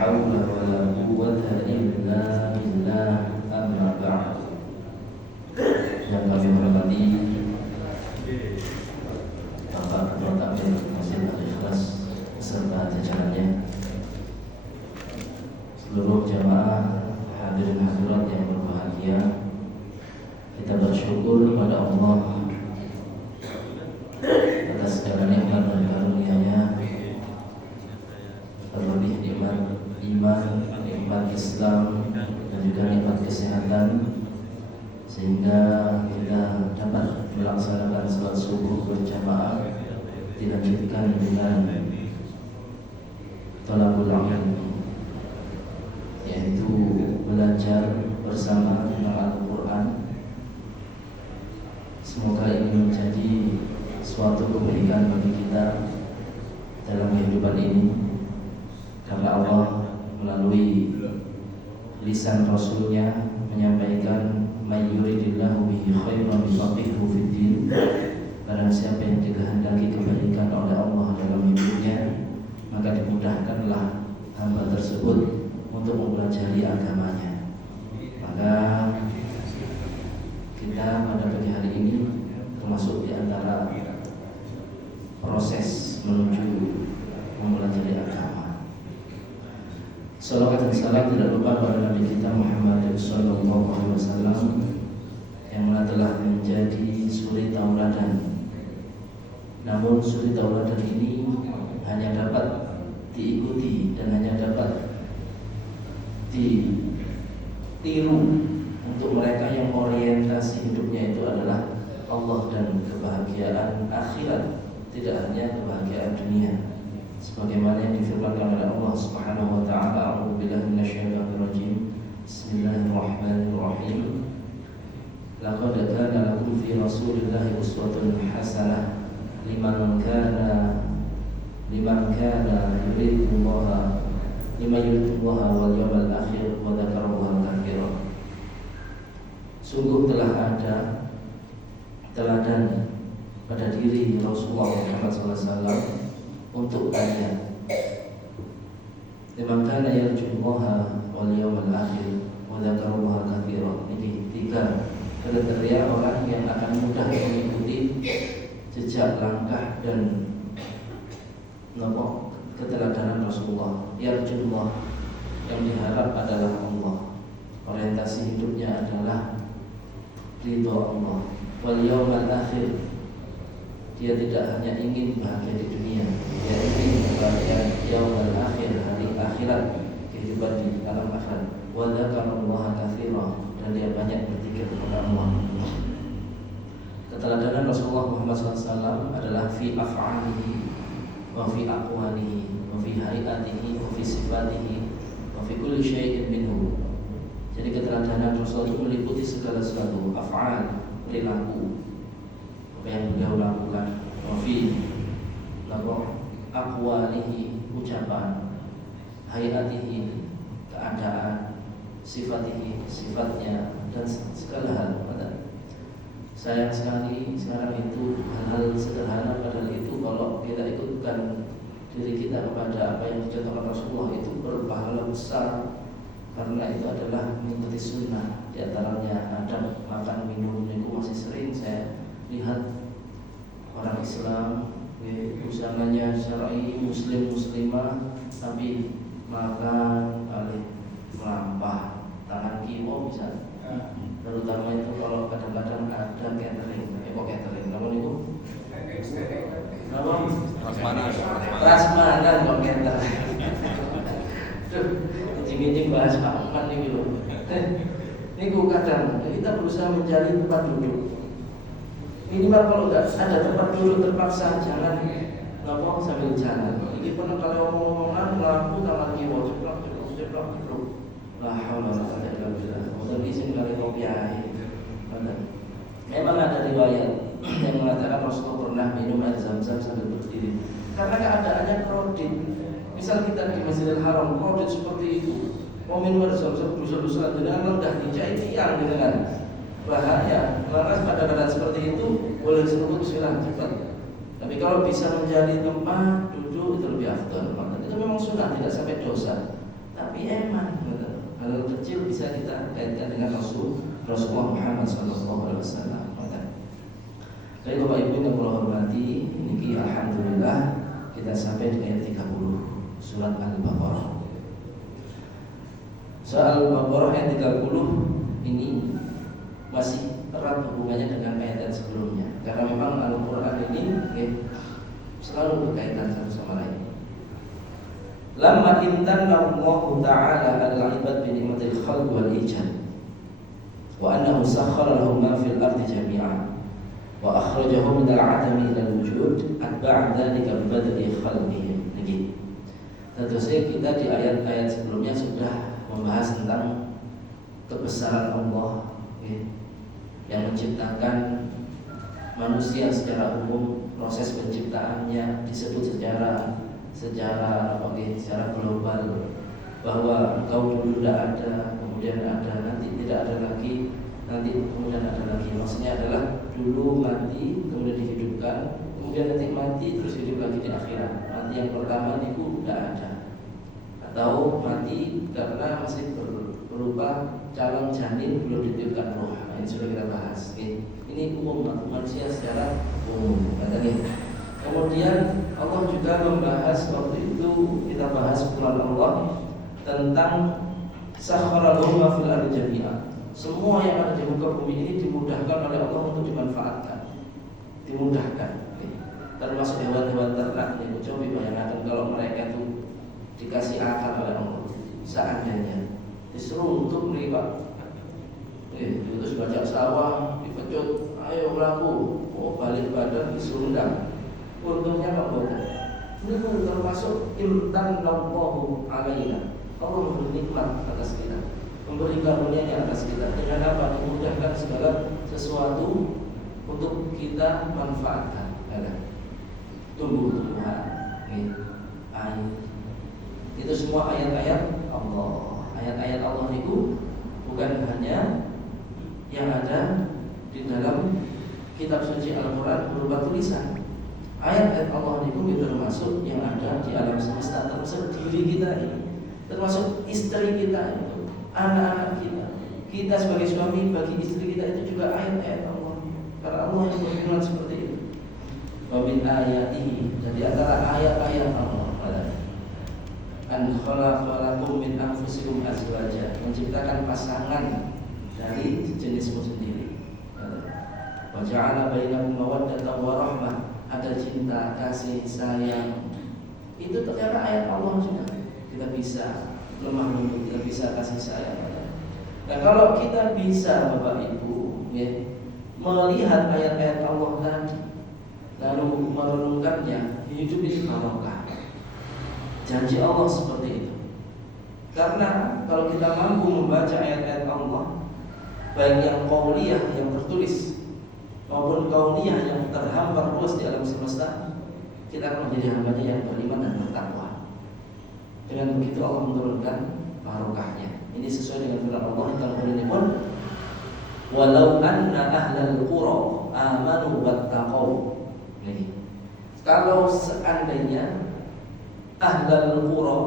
haula wala quwwata illa billah, amma ba'd. Yang kami hormati Bapak Ketua Takmir Masjid Al-Ikhlas beserta jajarannya, seluruh jamaah hadirin hadirat yang berbahagia, kita bersyukur kepada Allah atas segala nikmat dan karunia-Nya, terlebih nikmat iman, nikmat Islam, dan juga nikmat kesehatan, sehingga kita dapat melaksanakan salat subuh berjamaah dilanjutkan dengan thalabul ilm, yaitu belajar bersama tentang Al-Quran. Semoga ini menjadi suatu kebaikan bagi kita dalam kehidupan ini, karena Allah melalui lisan Rasulnya menyampaikan, "May yuridillahu bihi khairan yufaqihuhu fid-din." Barang siapa yang dikehendaki kebaikan oleh Allah dalam hidupnya, maka dimudahkanlah hamba tersebut untuk mempelajari agamanya. Maka kita pada pagi hari ini termasuk di antara proses menuju mempelajari agama. Salawat dan salam tidak lupa pada Nabi kita Muhammad sallallahu alaihi wasallam yang telah menjadi suri tauladan. Namun suri tauladan ini hanya dapat diikuti dan hanya dapat ditiru untuk mereka yang orientasi hidupnya itu adalah Allah dan kebahagiaan akhirat, tidak hanya kebahagiaan dunia. Sebagaimana yang difirmankan oleh Allah Subhanahu wa taala, "A'udzubillahi minasyaitonir rajim. Bismillahirrahmanirrahim. Laqad kana lakum fi Rasulillahi uswatun hasanah liman kana yuridullaha wal yawmal akhir wa dzakarallaha katsiran." Sungguh telah ada teladan pada diri Rasulullah Muhammad SAW untuk kalian. Liman kana yarjullaha wal yawmal akhir wa dzakarallaha katsiran. Ini 3 kriteria orang yang akan mudah mengikuti jejak langkah dan keteladanan Rasulullah. Yarjullah, yang diharap adalah Allah, orientasi hidupnya adalah ridho Allah. Wal yawmal akhir, dia tidak hanya ingin bahagia di dunia, dia ingin bahagia yawmal akhir, hari akhirat, kehidupan di alam akhirat. Wa dzakarallaha katsiran, dan dia banyak berzikir kepada Allah. Keteladanan Rasulullah Muhammad SAW adalah fi af'alihi wa fi aqwalihi wa fi hayatihi wa fi sifatihi wa fi kulli syai'in minhu. Jadi keteladanan Rasul itu meliputi segala sesuatu, af'al, perilaku, apa yang beliau lakukan, wa fi aqwalihi, ucapan, hayatihi, keadaan, sifatihi, sifatnya, dan segala hal. Sayang sekali sekarang itu hal-hal sederhana, padahal itu kalau kita ikutkan diri kita kepada apa yang dicontohkan Rasulullah itu berpahala besar, karena itu adalah mengikuti sunnah. Di antaranya adab makan minum itu masih sering saya lihat orang Islam usamanya syar'i, muslim muslimah, tapi makan paling melampah tangan kiwa bisa. Terutama itu kalau kadang-kadang ada catering, namun itu prasmanan kok catering. Duh, incing-incing bahas apa nih gitu. Ini kadang kita berusaha mencari tempat duduk. Minimal kalau nggak ada tempat duduk terpaksa jangan sambil jalan. Ini pernah kalau ngomong-ngomongan lampu tangan kiwa ceplok. La haula wala quwwata illa billah. Modal izin kali kopi air. Memang ada riwayat yang mengatakan Rasulullah pernah minum air Zam-Zam sambil berdiri. Karena keadaannya krodit. Misal kita di Masjidil Haram krodit seperti itu, mau minum air Zam-Zam dosa-dosa dengan rendah dijahit tiang dengan bahaya. Maka pada keadaan seperti itu boleh disebut silang cepat. Tapi kalau bisa mencari tempat duduk itu lebih afdal. Itu memang sunnah, tidak sampai dosa. tapi eman. Hal kecil bisa kita kaitkan dengan Rasulullah Muhammad SAW. Baik Bapak Ibu yang Allah hormati, ini alhamdulillah kita sampai di ayat 30 surat Al-Baqarah. Soal Al-Baqarah ayat 30 ini masih erat hubungannya dengan ayat sebelumnya, karena memang Al-Quran ini selalu berkaitan satu sama lain. Lamma imtanna Allah Ta'ala al-ibad bi ni'matil khalq wal ijad wa annahu sakhkhara lahum ma fil ardi jami'an wa akhrajahum min al-'adami ila al-wujud atba'a dhalika bi bad'i khalqihim. Tentu saja kita di ayat-ayat sebelumnya sudah membahas tentang kebesaran Allah yang menciptakan manusia secara umum. Proses penciptaannya disebut secara global, bahwa engkau dulu tidak ada, kemudian ada, nanti tidak ada lagi, nanti kemudian ada lagi. Maksudnya adalah dulu mati, kemudian dihidupkan, kemudian nanti mati terus hidup lagi di akhirat. Mati yang pertama itu tidak ada, atau mati karena masih berupa calon janin belum ditiupkan roh. Ini sudah kita bahas. Ini umum manusia secara umum. Kemudian Allah juga membahas, waktu itu kita bahas firman Allah tentang sakhkhara lahum ma fil ardi jami'an. Semua yang ada di muka bumi ini dimudahkan oleh Allah untuk dimanfaatkan. Dimudahkan. Termasuk hewan-hewan ternak. Coba bayangkan kalau mereka itu dikasih akal oleh Allah, seandainya disuruh untuk melipat, terus bajak sawah, dipecut, ayo melaku, balik badan diserundang. Untungnya Pak Boda, ini pun termasuk imtan Allahu alaina. Allah memberi nikmat atas kita, memberi karunia atas kita. Dengan apa? Dimudahkan segala sesuatu untuk kita manfaatkan. Tumbuh-tumbuhan, air. Itu semua ayat-ayat Allah. Ayat-ayat Allah itu bukan hanya yang ada di dalam kitab suci Al-Quran berupa tulisan. Ayat-ayat Allah itu termasuk yang ada di alam semesta, termasuk diri kita ini, termasuk istri kita itu, anak-anak kita. Kita sebagai suami bagi istri kita itu juga ayat-ayat Allah. Karena Allah yang berfirman seperti itu. Wa min ayatihi, jadi antara ayat-ayat Allah an khalaqalakum min anfusikum azwaja, menciptakan pasangan dari jenismu sendiri. Wa ja'ala bainakum mawaddatan wa rahmah, ada cinta, kasih, sayang. Itu ternyata ayat Allah juga. Kita bisa lemah lembut, kita bisa kasih sayang. Nah, kalau kita bisa Bapak Ibu melihat ayat-ayat Allah tadi, lalu merenungkannya, hidup ini barokah. Janji Allah seperti itu. Karena kalau kita mampu membaca ayat-ayat Allah, baik yang qauliyah yang tertulis maupun kauniyah yang terhampar luas di alam semesta, kita akan menjadi hambanya yang beriman dan bertakwa. Dengan begitu Allah menurunkan barokahnya. Ini sesuai dengan firman Allah yang dalam ini pun, walau anna ahlal qura amanu wattaqau. Kalau seandainya ahlal qura,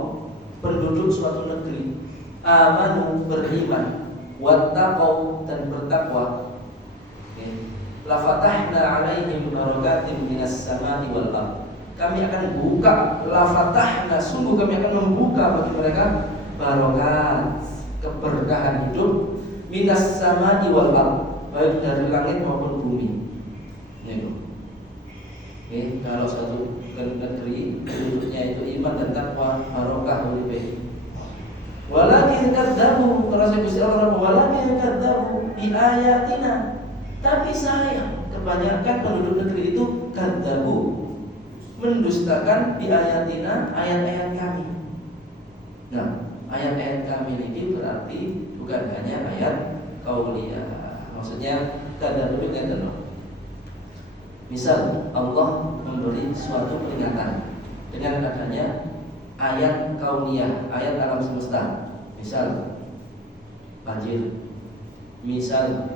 penduduk suatu negeri, amanu, beriman, wattaqau, dan bertakwa, la fatahna alaihim barakatin minas samai wal ardh. Kami akan buka, la fatahna, sungguh kami akan membuka bagi mereka barokat, keberkahan hidup, minas samai wal ardh, baik dari langit maupun bumi. Kalau satu negeri penduduknya itu iman dan takwa, barokah lebih. Walakin kadzabu, terasa Gusti Allah, walakin kadzabu bi ayatina. Tapi sayang, kebanyakan penduduk negeri itu kadzabu, mendustakan bi ayatina, ayat-ayat kami. Nah, ayat-ayat kami ini berarti bukan hanya ayat qauliyah. Maksudnya kadzabu itu. Misal Allah memberi suatu peringatan dengan adanya ayat kauniyah, ayat alam semesta. Misal banjir, misal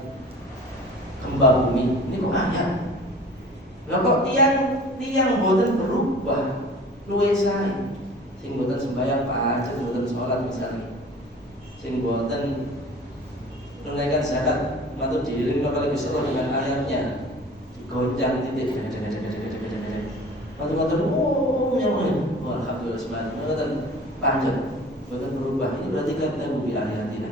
gempa bumi. Ini kok ayat? Lah kok tiang boten berubah luwih sae. sing boten sembahyang pajak, boten sholat misalnya, sing boten menunaikan zakat, matur diiring kali Gusti Allah dengan ayatnya, goncang titik, matur yang alhamdulillah subhanallah, boten pajak, boten berubah. Ini berarti kan kita bumi ayatina.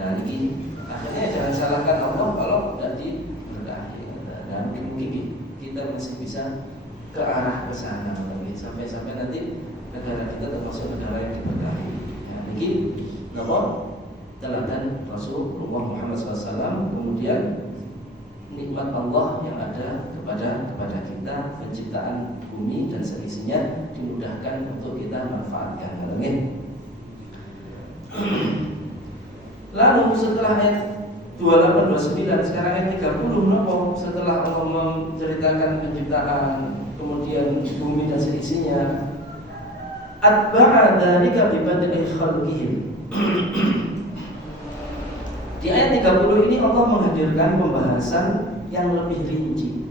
Nah ini akhirnya jangan salahkan Allah kalau tidak diberkahi. Dan mungkin kita masih bisa ke arah ke sana sampai nanti negara kita termasuk negara yang diberkahi. Ya, mungkin teladan Rasulullah Muhammad SAW, kemudian nikmat Allah yang ada kepada kita, penciptaan bumi dan seisinya dimudahkan untuk kita manfaatkan. Lalu setelah ayat 28-29, sekarang ayat 30, setelah Allah menceritakan penciptaan, kemudian bumi dan seisinya, atba'a dzalika bi bad'i khalqihim. Di ayat 30 ini Allah menghadirkan pembahasan yang lebih rinci,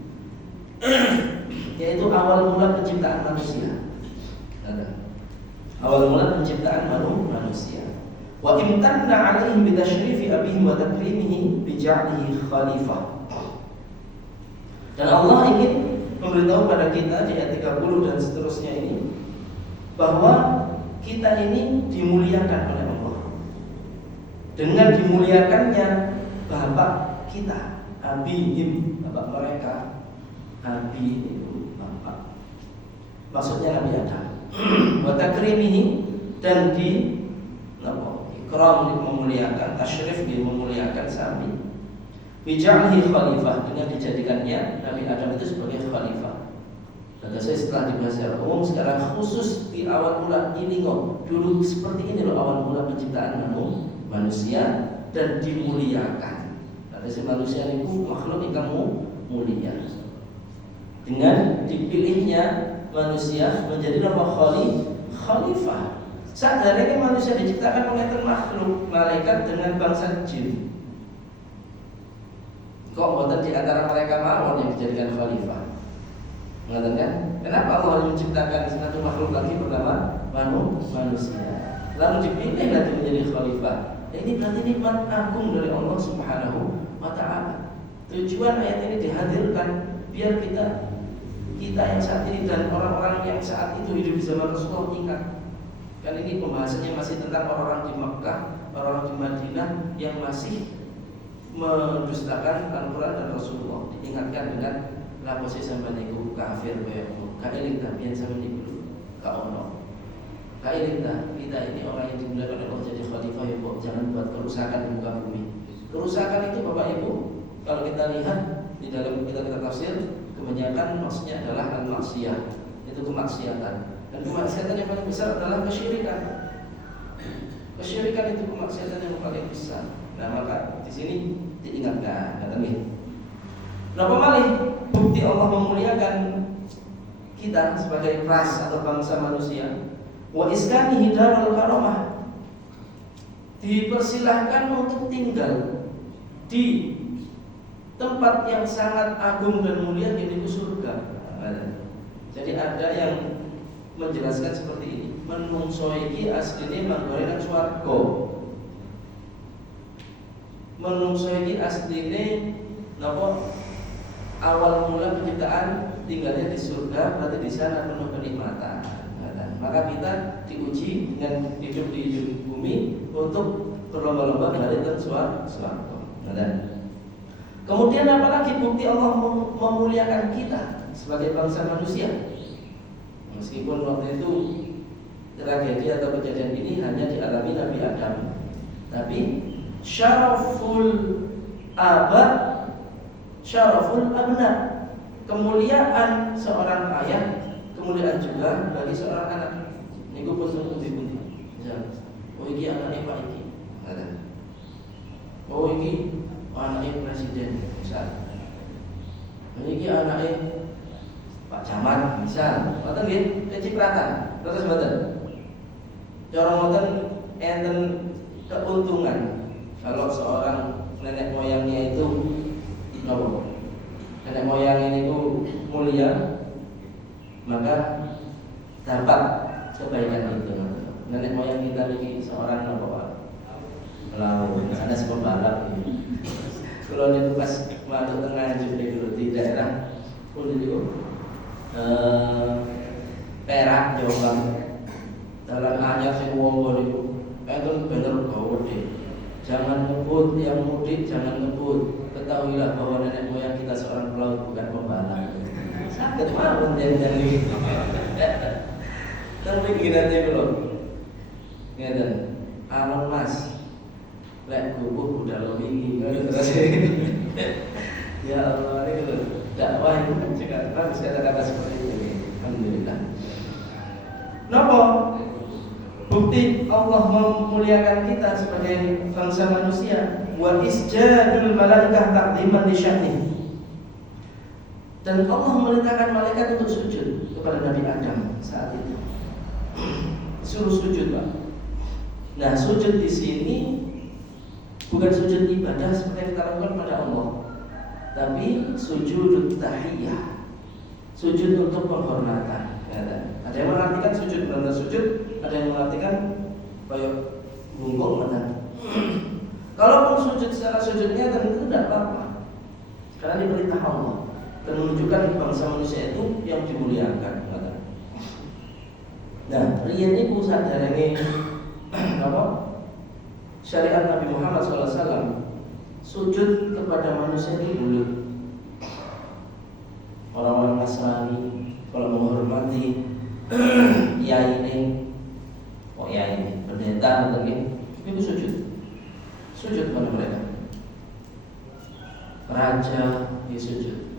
yaitu awal mula penciptaan manusia. Awal mula penciptaan manusia. Wa imtanna 'alaihim bi tasyrifi abihim wa takrimihi bi ja'lihi khalifah. Dan Allah ingin memberitahu pada kita di ayat 30 dan seterusnya ini bahwa kita ini dimuliakan oleh Allah. Dengan dimuliakannya bapak kita, abihim, bapak mereka. Abi itu bapak, maksudnya Nabi Adam. Wa takrimihi, dan di ikram, memuliakan, tasyrif, memuliakan sami. Bija'lihi khalifah, dengan dijadikannya Nabi Adam itu sebagai khalifah. Dan saya setelah dibahas secara umum, sekarang khusus di awal mula ini dulu seperti ini loh awal mula penciptaan manusia dan dimuliakan. Ada si manusia itu makhluk yang kamu mulia. Dengan dipilihnya manusia menjadi nama khalifah. Saat dari manusia diciptakan oleh makhluk malaikat dengan bangsa jin. Kok bukan di antara mereka mawon yang dijadikan khalifah? Mengatakan, kenapa Allah menciptakan satu makhluk lagi bernama manusia, lalu dipilih nanti menjadi khalifah? Ini berarti nikmat agung dari Allah Subhanahu wa Ta'ala. Tujuan ayat ini dihadirkan biar kita yang saat ini dan orang-orang yang saat itu hidup di zaman Rasulullah ingat. Kan ini pembahasannya masih tentang orang-orang di Makkah, orang-orang di Madinah yang masih mendustakan Al-Quran dan Rasulullah. Diingatkan dengan lapose sampai niku kafir koyo kaeling ta biyen sampe niku kaono. Kaeling ta kita ini orang yang dimuliakan oleh Allah jadi khalifah ya kok jangan buat kerusakan di muka bumi. Kerusakan itu Bapak Ibu kalau kita lihat di dalam kitab tafsir kebanyakan maksudnya adalah al-maksiyah, itu kemaksiatan. Dan kemaksiatan yang paling besar adalah kesyirikan. Kesyirikan itu kemaksiatan yang paling besar. Nah maka di sini diingatkan, katanya. Berapa kali bukti Allah memuliakan kita sebagai ras atau bangsa manusia? Wa iskanihi darul karamah, dipersilahkan untuk tinggal di tempat yang sangat agung dan mulia, yaitu surga. Jadi ada yang menjelaskan seperti ini, menungso iki asline manggonean swarga. Menungso iki asline napa awal mula penciptaan tinggalnya di surga, berarti di sana penuh kenikmatan. Maka kita diuji dengan hidup di bumi untuk berlomba-lomba berada di swarga. Kemudian apalagi bukti Allah memuliakan kita sebagai bangsa manusia. Meskipun waktu itu tragedi atau kejadian ini hanya dialami Nabi Adam, tapi syaraful aba, syaraful abna, kemuliaan seorang ayah, kemuliaan juga bagi seorang anak. Niku pun pundi-pundi. Oh iki anaknya Pak iki. Oh iki anaknya presiden, misal. Ini anaknya Pak Camat, misal. Ngoten nggih, kecipratan. Terus mboten. Cara ngoten enten keuntungan kalau seorang nenek moyangnya itu nopo? Nenek moyang ini mulia, maka dapat kebaikan itu. Nenek moyang kita ini seorang apa Pak? Melaut, ada pembalap ini. Kalau ini pas masuk tengah juga dulu di daerah pun itu Perak Jombang dalam anyar sing wong itu bener kau deh. Jangan ngebut yang mudik, jangan ngebut. Ketahuilah bahwa nenek moyang kita seorang pelaut bukan pembalap. Sakit banget jadi. Tapi gini belum. Ngeten. Alon Mas. Lek gubuk udah lebih terus. Ya Allah, ini dakwah itu mencegah harus kata-kata seperti ini. Alhamdulillah. Napa? Bukti Allah memuliakan kita sebagai bangsa manusia. Wa isjadul malaikah taqdiman li sya'ni. Dan Allah memerintahkan malaikat untuk sujud kepada Nabi Adam saat itu. Suruh sujud, Pak. Nah, sujud di sini bukan sujud ibadah seperti yang kita lakukan pada Allah, tapi sujud tahiyah, sujud untuk penghormatan. Ada yang mengartikan sujud benar sujud, ada yang mengartikan kayak bungkuk mana. Kalaupun sujud secara sujudnya tentu tidak apa-apa, karena ini perintah Allah dan menunjukkan bangsa manusia itu yang dimuliakan. Nah, riyen niku sadarane apa? Syariat Nabi Muhammad SAW sujud kepada manusia itu dulu. Orang-orang Nasrani kalau menghormati yai ini, pendeta mungkin itu sujud kepada mereka. Raja sujud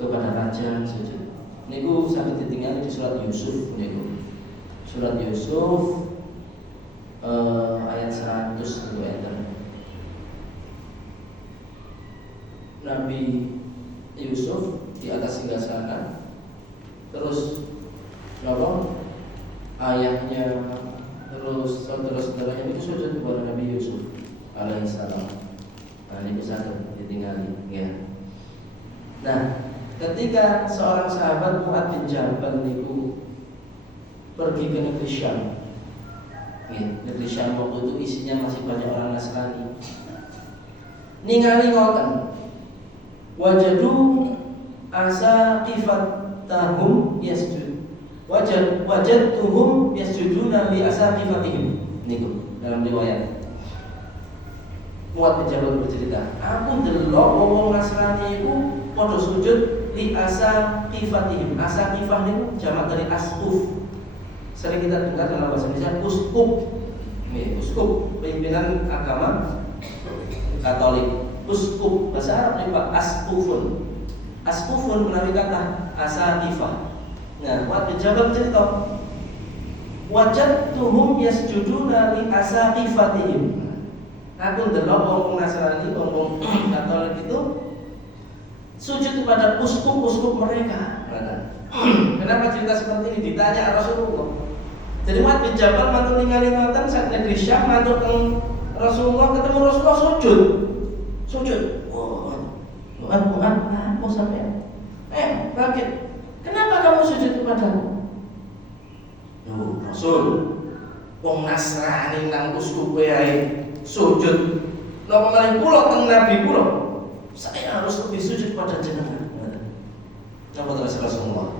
kepada raja sujud. Niku sampai ditinggali di surat Yusuf niku. Surat Yusuf ayat 100 itu ayat. Nabi Yusuf di atas singgasana, terus ayahnya, terus saudara-saudaranya itu sujud kepada Nabi Yusuf alaihissalam. Nah, ini bisa ditinggali, ya. Nah, ketika seorang sahabat Mu'adz bin Jabal itu pergi ke negeri Syam, negeri Syam waktu itu isinya masih banyak orang Nasrani. Ningali ngoten, wajadu asaqifatahum yasjud, wajadtuhum yasjuduna li asaqifatihim. Niku dalam riwayat. Mu'adz bin Jabal bercerita, aku delok wong Nasrani iku padha sujud li asaqifatihim. Asaqifah niku jamak dari asquf. Sering kita dengar dalam bahasa Indonesia uskup. Uskup pimpinan agama Katolik. Uskup bahasa Arab nih Pak, asqufun. Asqufun melalui kata asaqifah. Nah, Mu'adz bin Jabal cerita, wajadtuhum yasjuduna li asaqifatihim. Aku ndelok wong Nasrani, wong Katolik itu sujud kepada uskup-uskup mereka. Kenapa cerita seperti ini ditanya Rasulullah? Jadi Mu'adz bin Jabal mantu ningali ngoten sak negeri Syam, mantu teng Rasulullah, ketemu Rasulullah sujud. Oh, Mu'adz, apa sampean? Kaget. Kenapa kamu sujud kepadaku? Loh, Rasul, wong Nasrani nang uskup ae sujud. Napa malih kula teng nabi kula? Saya harus lebih sujud pada jenengan. Napa terus Rasulullah?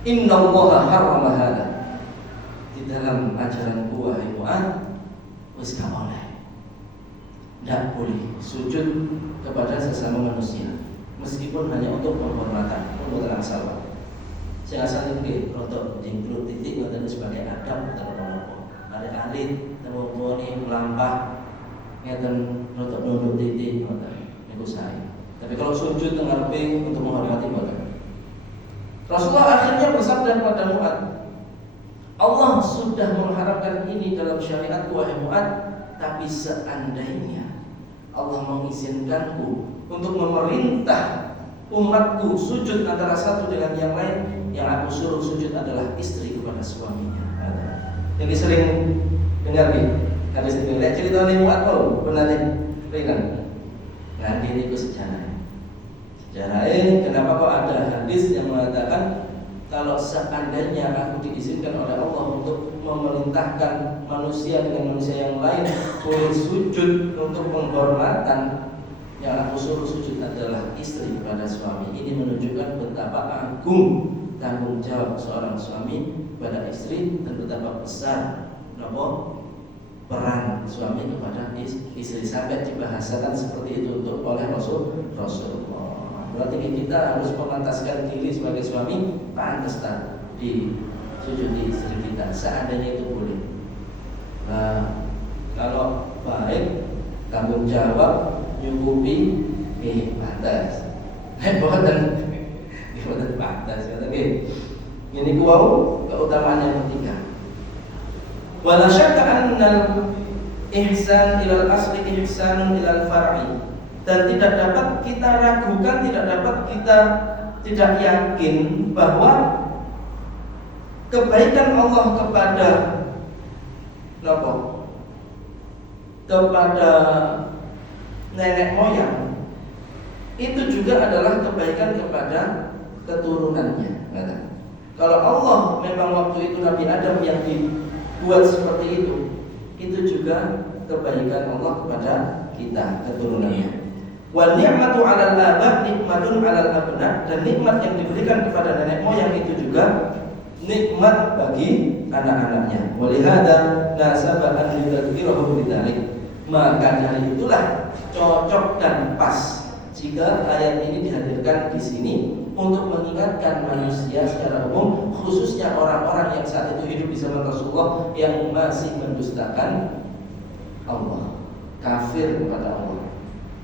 Inna Allah harrama hada. Di dalam ajaran wahai Mu'adz, wis gak boleh. Tidak boleh sujud kepada sesama manusia, meskipun hanya untuk penghormatan, untuk masalah. Saya asal itu rotok jengklut titik ngoten sebagai adab utawa apa. Ada alit temu ini melampah ngeten rotok nunduk titik ngoten niku sae. Tapi kalau sujud teng ngarepe untuk menghormati boten. Rasulullah akhirnya bersabda kepada Mu'adz, Allah sudah mengharapkan ini dalam syariat wahai Mu'adz, tapi seandainya Allah mengizinkanku untuk memerintah umatku sujud antara satu dengan yang lain, yang aku suruh sujud adalah istri kepada suaminya. Jadi sering dengar nih, hadis ini. Lihat cerita nih Mu'adz, benar nih, ringan. Nah, ini itu sejarah. Kenapa kok ada hadis yang mengatakan kalau seandainya aku diizinkan oleh Allah untuk memerintahkan manusia dengan manusia yang lain boleh sujud untuk penghormatan, yang aku suruh sujud adalah istri kepada suami. Ini menunjukkan betapa agung tanggung jawab seorang suami kepada istri dan betapa besar peran suami kepada istri, sampai dibahasakan seperti itu untuk oleh Rasulullah. Berarti kita harus memantaskan diri sebagai suami, pantas tak disujudi istri kita seandainya itu boleh. Nah, kalau baik tanggung jawab nyukupi pantas. Boten pantas. Ini keutamaan yang ketiga. Wala syakka annal ihsan ilal asli ihsanun ilal far'i. Dan tidak dapat kita ragukan, tidak dapat kita tidak yakin bahwa kebaikan Allah kepada nenek moyang itu juga adalah kebaikan kepada keturunannya. Kalau Allah memang waktu itu Nabi Adam yang dibuat seperti itu juga kebaikan Allah kepada kita, keturunannya. Wal ni'matu 'alal abah nikmatun 'alal abna, dan nikmat yang diberikan kepada nenek moyang itu juga nikmat bagi anak-anaknya. Walihada nasaba an yudhkirahum bidzalik. Maka dari itulah cocok dan pas jika ayat ini dihadirkan di sini untuk mengingatkan manusia secara umum, khususnya orang-orang yang saat itu hidup di zaman Rasulullah yang masih mendustakan Allah, kafir kepada Allah.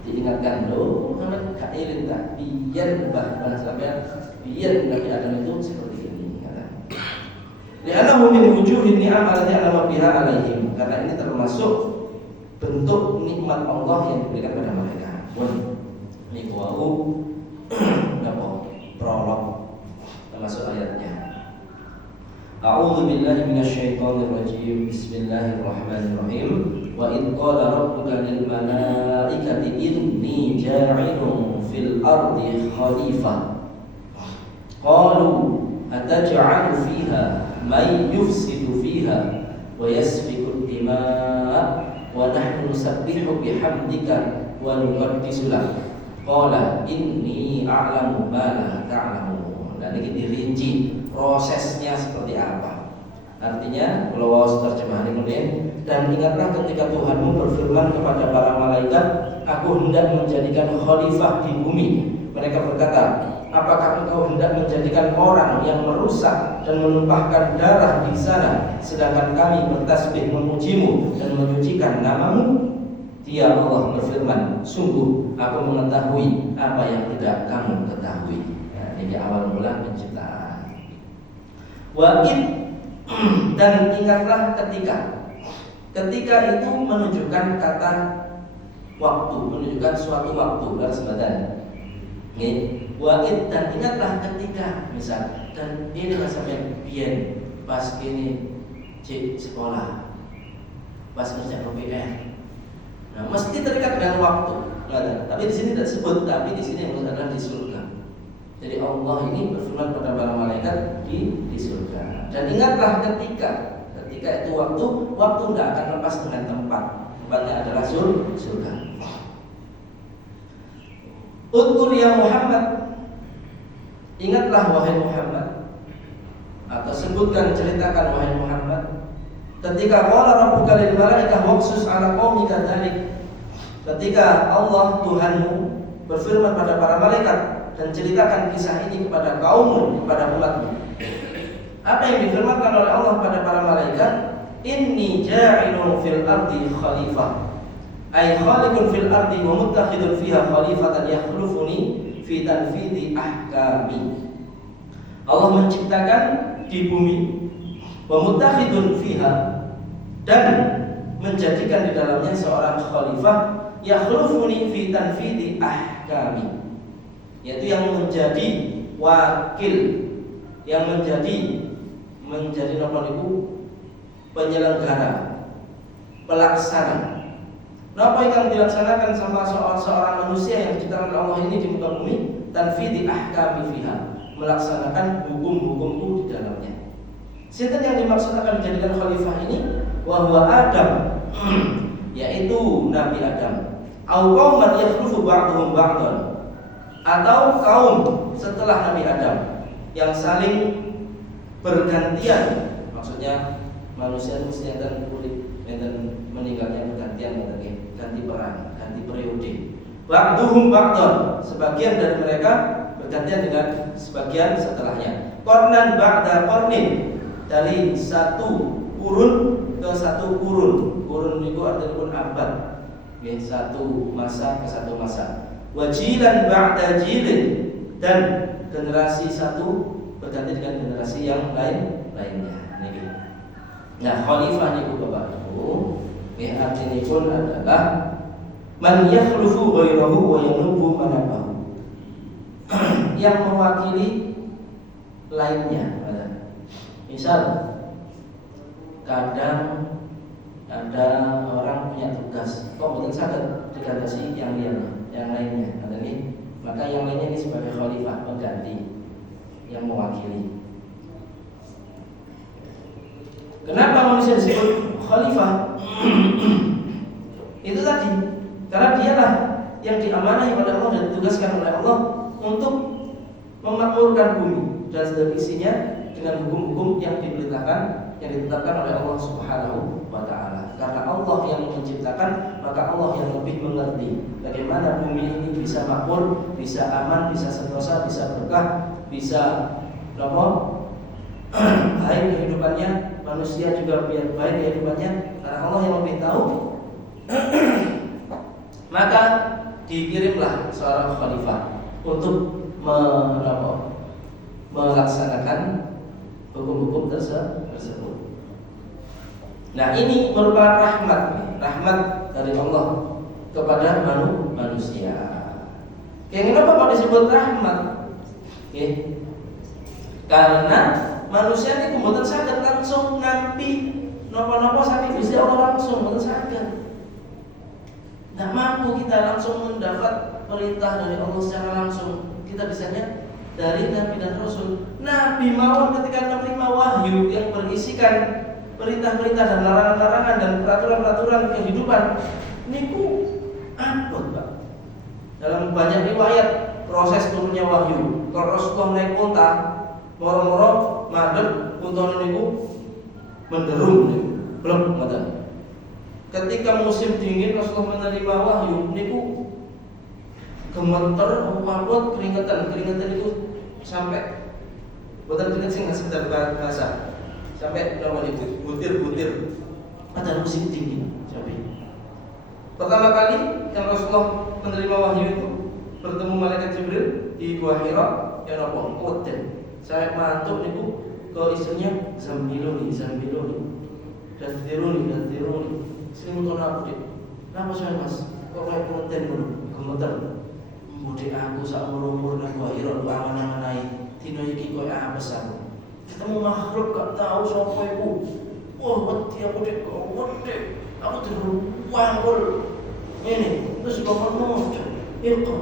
Diingatkan, loh, Muhammad kairin tak biar bahwa sampai biar Nabi Adam itu seperti ini. Li'annahu min wujuhin ni'am allati an'ama biha 'alaihim, karena ini termasuk bentuk nikmat Allah yang diberikan kepada mereka. Ini prolog termasuk ayatnya. A'udzu billahi minasyaitonir rajim. Bismillahirrahmanirrahim. Wa id qala rabbuka lil malaikati inni ja'ilun fil ardi khalifah. Qalu ataj'alu fiha may yufsidu fiha wa yasfiku ad-dimaa wa nahnu nusabbihu bihamdika wa nuqaddisu lak. Qala inni a'lamu ma la ta'lamun. Dan ini dirinci prosesnya seperti apa. Artinya, kalau terjemahan ini, dan ingatlah ketika Tuhanmu berfirman kepada para malaikat, aku hendak menjadikan khalifah di bumi. Mereka berkata, apakah engkau hendak menjadikan orang yang merusak dan menumpahkan darah di sana, sedangkan kami bertasbih memujimu dan menyucikan namamu? Dia Allah berfirman, sungguh aku mengetahui apa yang tidak kamu ketahui. Nah, ini awal mula penciptaan. Wa'id, dan ingatlah ketika itu menunjukkan kata waktu, menunjukkan suatu waktu harus badan. Wa'id, dan ingatlah ketika, misal, dan ini sampai biyen pas ini sekolah, pas kerja KPR. Nah, mesti terikat dengan waktu. Tapi di sini tidak sebut, tapi di sini yang adalah di surga. Jadi Allah ini berfirman kepada para malaikat di surga. Dan ingatlah ketika itu waktu tidak akan lepas dengan tempat. Tempatnya adalah surga. Udkur ya Muhammad, ingatlah wahai Muhammad, atau sebutkan, ceritakan wahai Muhammad, ketika qala rabbuka lil malaikati waqsus ala qaumika dzalik, ketika Allah Tuhanmu berfirman pada para malaikat dan ceritakan kisah ini kepada kaummu, kepada umatmu. Apa yang difirmankan oleh Allah pada para malaikat? Inni ja'ilun fil ardi khalifah, ay khaliqun fil ardi wa muttakhidun fiha khalifatan yakhlufuni fi tanfidhi ahkami. Allah menciptakan di bumi, wa muttakhidun fiha, dan menjadikan di dalamnya seorang khalifah, yakhlufuni fi tanfidhi ahkami, yaitu yang menjadi wakil, yang menjadi penyelenggara, pelaksana. Apa yang dilaksanakan sama seorang manusia yang diciptakan oleh Allah ini di muka bumi? Tanfidhi ahkami fiha, melaksanakan hukum-hukum itu di dalamnya. Sinten yang dimaksud akan dijadikan khalifah ini? Wa huwa Adam, yaitu Nabi Adam. Au qauman yakhlufu ba'dhum ba'dhan, atau kaum setelah Nabi Adam yang saling bergantian. Maksudnya manusia itu mesti akan meninggalnya bergantian, ganti peran, ganti periode. Ba'dhum ba'dhan, sebagian dari mereka bergantian dengan sebagian setelahnya. Qarnan ba'da qarnin, dari satu kurun ke satu kurun. Kurun itu artinya pun abad, satu masa ke satu masa. Wajilan ba'da jilin, dan generasi satu berganti dengan generasi yang lainnya. Nah, khalifah niku Bapak Ibu, artinya pun adalah man yakhlufu ghairahu wa yanubu manabahu, yang mewakili lainnya. Misal kadang ada orang punya tugas, kok mungkin sangat diganti yang lainnya, maka yang lainnya ini sebagai khalifah, mengganti yang mewakili. Kenapa manusia disebut khalifah? Itu tadi, karena dialah yang diamanahi oleh Allah dan ditugaskan oleh Allah untuk memakmurkan bumi dan segala isinya dengan hukum-hukum yang diperintahkan, yang ditetapkan oleh Allah Subhanahu wa Ta'ala. Karena Allah yang menciptakan, maka Allah yang lebih mengerti bagaimana bumi ini bisa makmur, bisa aman, bisa sentosa, bisa berkah, bisa baik kehidupannya, manusia juga biar baik kehidupannya, karena Allah yang lebih tahu. Maka dikirimlah seorang khalifah untuk melaksanakan hukum-hukum tersebut. Nah, ini merupakan rahmat dari Allah kepada manusia. Kenapa kok disebut rahmat? Karena manusia ini kemudian saged langsung nampi napa-napa saking Gusti Allah langsung, mboten saged. Tidak mampu kita langsung mendapat perintah dari Allah secara langsung. Kita bisanya dari Nabi dan Rasul. Nabi mawon ketika menerima wahyu yang berisikan perintah-perintah dan larangan-larangan dan peraturan-peraturan kehidupan, niku ampun Pak. Dalam banyak riwayat proses turunnya wahyu, kalau Rasulullah naik unta, moro-moro madhep untane niku menderum niku, blek ngoten. Ketika musim dingin Rasulullah menerima wahyu niku gemeter apapun keringetan itu sampai boten keringet sing sekedar basah. Sampai namanya butir-butir pada musim dingin. Pertama kali yang Rasulullah menerima wahyu itu bertemu malaikat Jibril di Gua Hira, yang apa? Koden. Saya mantuk niku ke istrinya zambiluni dan tiruni. Sing ngono aku dik. Napa saya Mas? Kok kayak koden ngono? Gemeter. Mudik aku sak umur nang Gua Hira ku aman-amanai. Dino iki koyo apes aku. Ketemu makhluk gak tahu sapa iku. Wah, wedi aku dik, wedi. Aku terwangkul. Ini terus ngomong Iqra.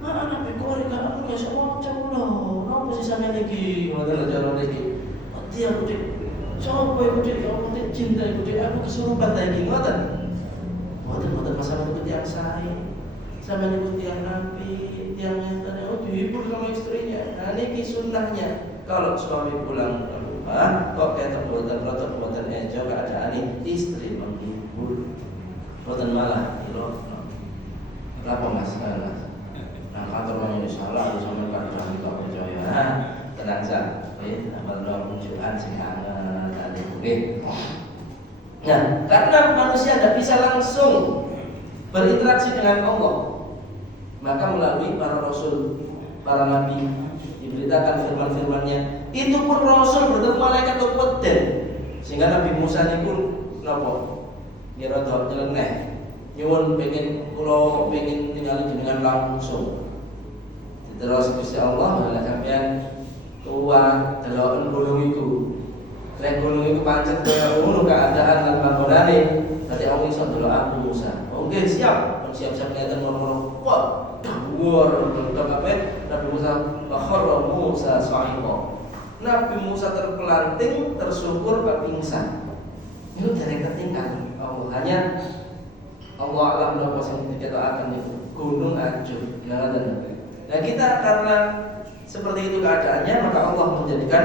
Mana Nabi Qori kan ya semua loh. Apa sih sampeyan iki? Ngoten jalan iki. Wedi aku dik. Sapa iku dik? Aku dik cinta iku dik. Aku kesurupan ta iki ngoten. Ngoten masalah itu yang saya. Sampeyan iku tiang Nabi, tiang yang dihibur sama istrinya. Nah, niki sunnahnya. Kalau suami pulang ke rumah, kok ketok boten enjo keadaan istri menghibur, boten malah apa Mas? Nah, kantor ini salah, sama kadang kita percaya. Tenang saja, amal rujukan sing hangat tadi. Nah, karena manusia tidak bisa langsung berinteraksi dengan Allah, maka melalui para rasul, para nabi diberitakan firman-firmannya. Itu pun Rasul bertemu malaikat Qudden, sehingga Nabi Musa ini pun nopo nyerodok nyeleneh nyuwun pengen tinggal dengan langsung. Terus Gusti Allah adalah sampeyan kuat delok gunung iku. Lek gunung iku pancet kaya ngono keadaan lan panggonane, dadi Allah iso delok aku Musa. Oke, siap. Siap-siap kelihatan moro-moro. Wah, dhuwur kabeh Nabi Musa wa kharra Musa sa'iqa. Nabi Musa terpelanting, tersungkur kepingsan. Itu dari ketinggalan Allah. Hanya Allah alam napa sing dikatakan itu gunung acuh. Nah kita karena seperti itu keadaannya, maka Allah menjadikan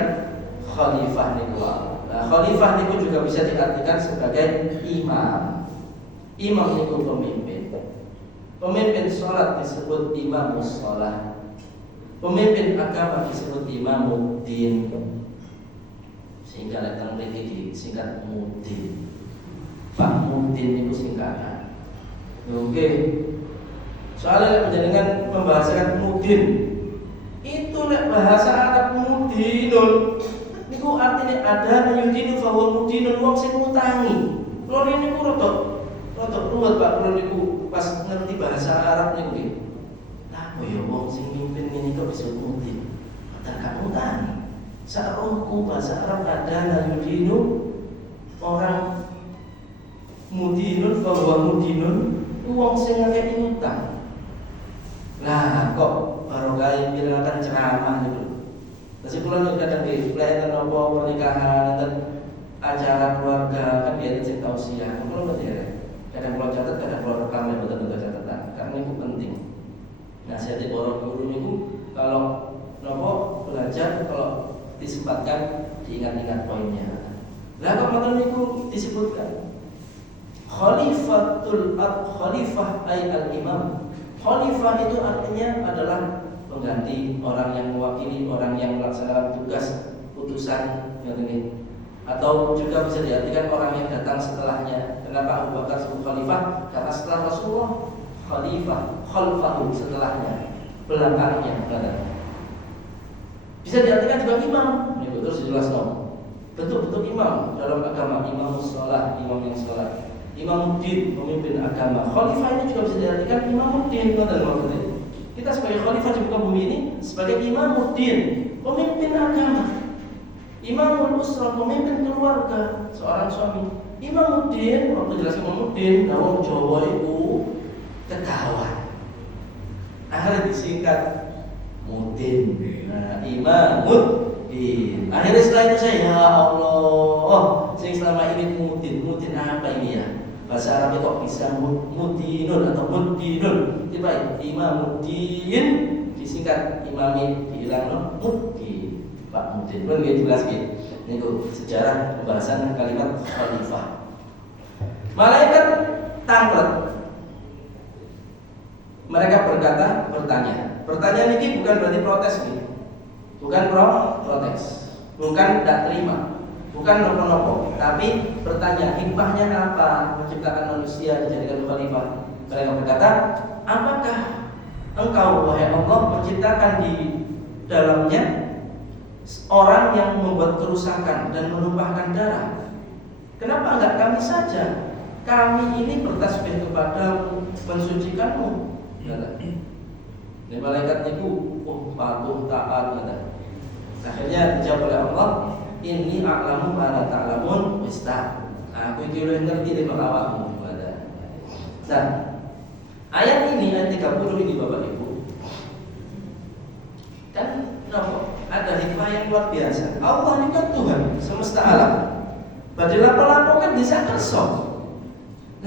khalifah niku. Nah, khalifah niku juga bisa diartikan sebagai imam. Imam niku pemimpin. Pemimpin sholat disebut imamus sholat. Pemimpin agama disebut imamuddin. Sehingga datang mriki disingkat Muddin. Pak Muddin niku singkatan. Oke. Soalnya menjadikan pembahasan Muddin. Itu lek bahasa Arab Muddinun. Niku artinya ada yudinu fa huwa muddinun, wong sing ngutangi. Lho niku rada ruwet Pak, kula niku pas ngerti bahasa Arab niku nggih. Apa ya wong sing mimpin ini kok bisa muddin? Padahal gak ngutangi. Sarohku bahasa Arab ada yudinu, orang muddinun fa huwa muddinun, wong sing ngekeki utang. Nah, kok barokah bilangan ceramah gitu. Terus kula kadang di pelayanan apa pernikahan dan acara keluarga kan dia cek tausiah. Kula bener. Kadang kula catat, kadang kula rekam ya betul-betul catatan. Karena itu penting. Nasihat para guru niku kalau nopo belajar kalau disempatkan diingat-ingat poinnya. Lah kok ngoten niku disebutkan khalifah ay al-imam. Khalifah itu artinya adalah pengganti, orang yang mewakili, orang yang melaksanakan tugas utusan yang ini. Atau juga bisa diartikan orang yang datang setelahnya. Kenapa Abu Bakar disebut khalifah? Karena setelah Rasulullah khalifah, khalfahu setelahnya, belakangnya. Bisa diartikan juga imam. Ini terus dijelaskan. Bentuk-bentuk imam dalam agama, imam sholat, imam yang sholat. Imamuddin, pemimpin agama. Khalifah ini juga bisa diartikan imamuddin. Kita sebagai khalifah di muka bumi ini sebagai imamuddin, pemimpin agama. Imamul usrah, pemimpin keluarga, seorang suami. Imamuddin, waktu jelas imamuddin, nawang Jawa itu kekawan. Akhirnya disingkat Muddin. Nah, imamuddin. Akhirnya setelah itu saya, ya Allah, saya selama ini Muddin apa ini ya? Bahasa Arab kok bisa muddinun atau muddinun. Tiba imamuddin disingkat imami dihilang muddin. Pak Muddin pun dia jelas gitu. Ini sejarah pembahasan kalimat khalifah. Malaikat tanglet. Mereka bertanya. Pertanyaan ini bukan berarti protes nih. Bukan protes. Bukan tidak terima. Bukan nopo-nopo, tapi bertanya hikmahnya apa menciptakan manusia dijadikan khalifah. Mereka berkata, apakah engkau wahai Allah menciptakan di dalamnya orang yang membuat kerusakan dan menumpahkan darah? Kenapa enggak kami saja? Kami ini bertasbih kepadamu, mensucikanmu. Ini malaikat itu patuh taat. Akhirnya dijawab oleh Allah, inni a'lamu ma la ta'lamun wista. Aku iki luwih ngerti dari awakmu. Nah, ayat ini ayat 30 ini Bapak Ibu. Kan ada hikmah yang luar biasa. Allah ini kan Tuhan semesta alam. Badhe lapo-lapo kan bisa kerso.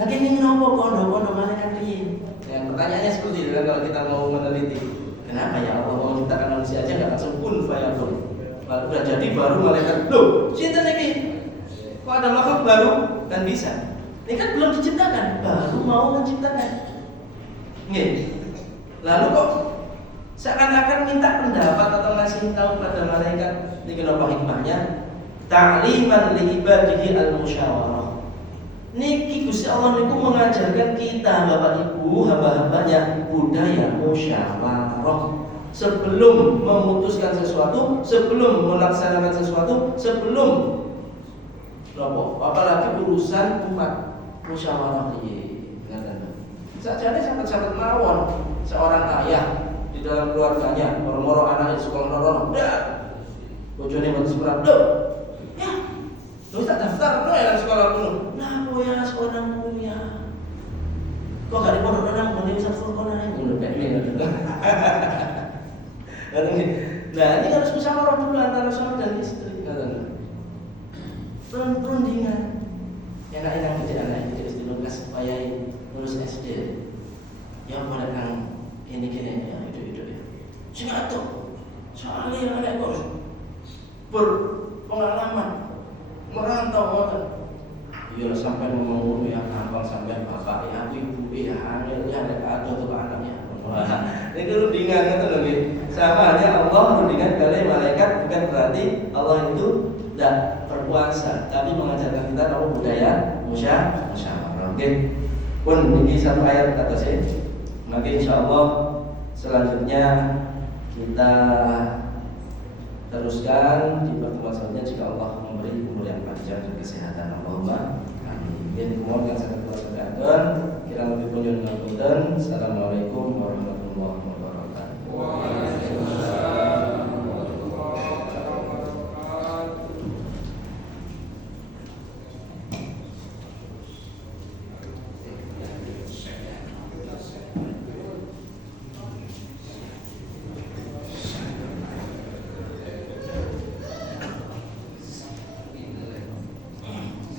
Lagi ingin nopo kondo-kondo malaikat piye? Ya, pertanyaannya seperti itu kan kalau kita mau meneliti. Kenapa ya Allah mau menciptakan manusia aja enggak langsung kun fayakun? Udah jadi baru malaikat, loh, cinta nih, kok ada makhluk baru kan bisa? Ini kan belum diciptakan, baru mau menciptakan. Nih, lalu kok seakan-akan minta pendapat atau ngasih tahu pada malaikat, ini kenapa hikmahnya? Ta'liman li ibadihi al-musyawarah. Niki Gusti Allah niku mengajarkan kita Bapak Ibu hamba-hambanya budaya musyawarah. Sebelum memutuskan sesuatu, sebelum melaksanakan sesuatu, sebelum apalagi urusan umat musyawarah ini. Sajane sangat-sangat mawon seorang ayah di dalam keluarganya, moro-moro anaknya sekolah norono, dah, bojone mau sekolah, dah, ya, lu tak daftar, lu ya sekolah dulu, nah, ya sekolah ya, kok gak di pondok orang mau di Ustaz Furqan aja, udah kayak gini. Nah ini harus musyawarah dulu antara suami dan istri. Perundingan. Enak-enak kerja anak itu istri lukas supaya lulus SD. Ya boleh kang ini ya itu ya. Sehingga itu soalnya yang anak harus berpengalaman merantau kan. Iya sampai ngomong ya abang sampai bapak ya ibu ya hamil ya ada atau tuh anaknya. Wah, ini rundingan itu lebih sama aja Allah rundingan kali malaikat bukan berarti Allah itu tidak berpuasa, tapi mengajarkan kita nama budaya musyawarah. Oke, pun ini satu ayat kata saya. Maka insya Allah selanjutnya kita teruskan di pertemuan selanjutnya jika Allah memberi umur yang panjang dan kesehatan. Allah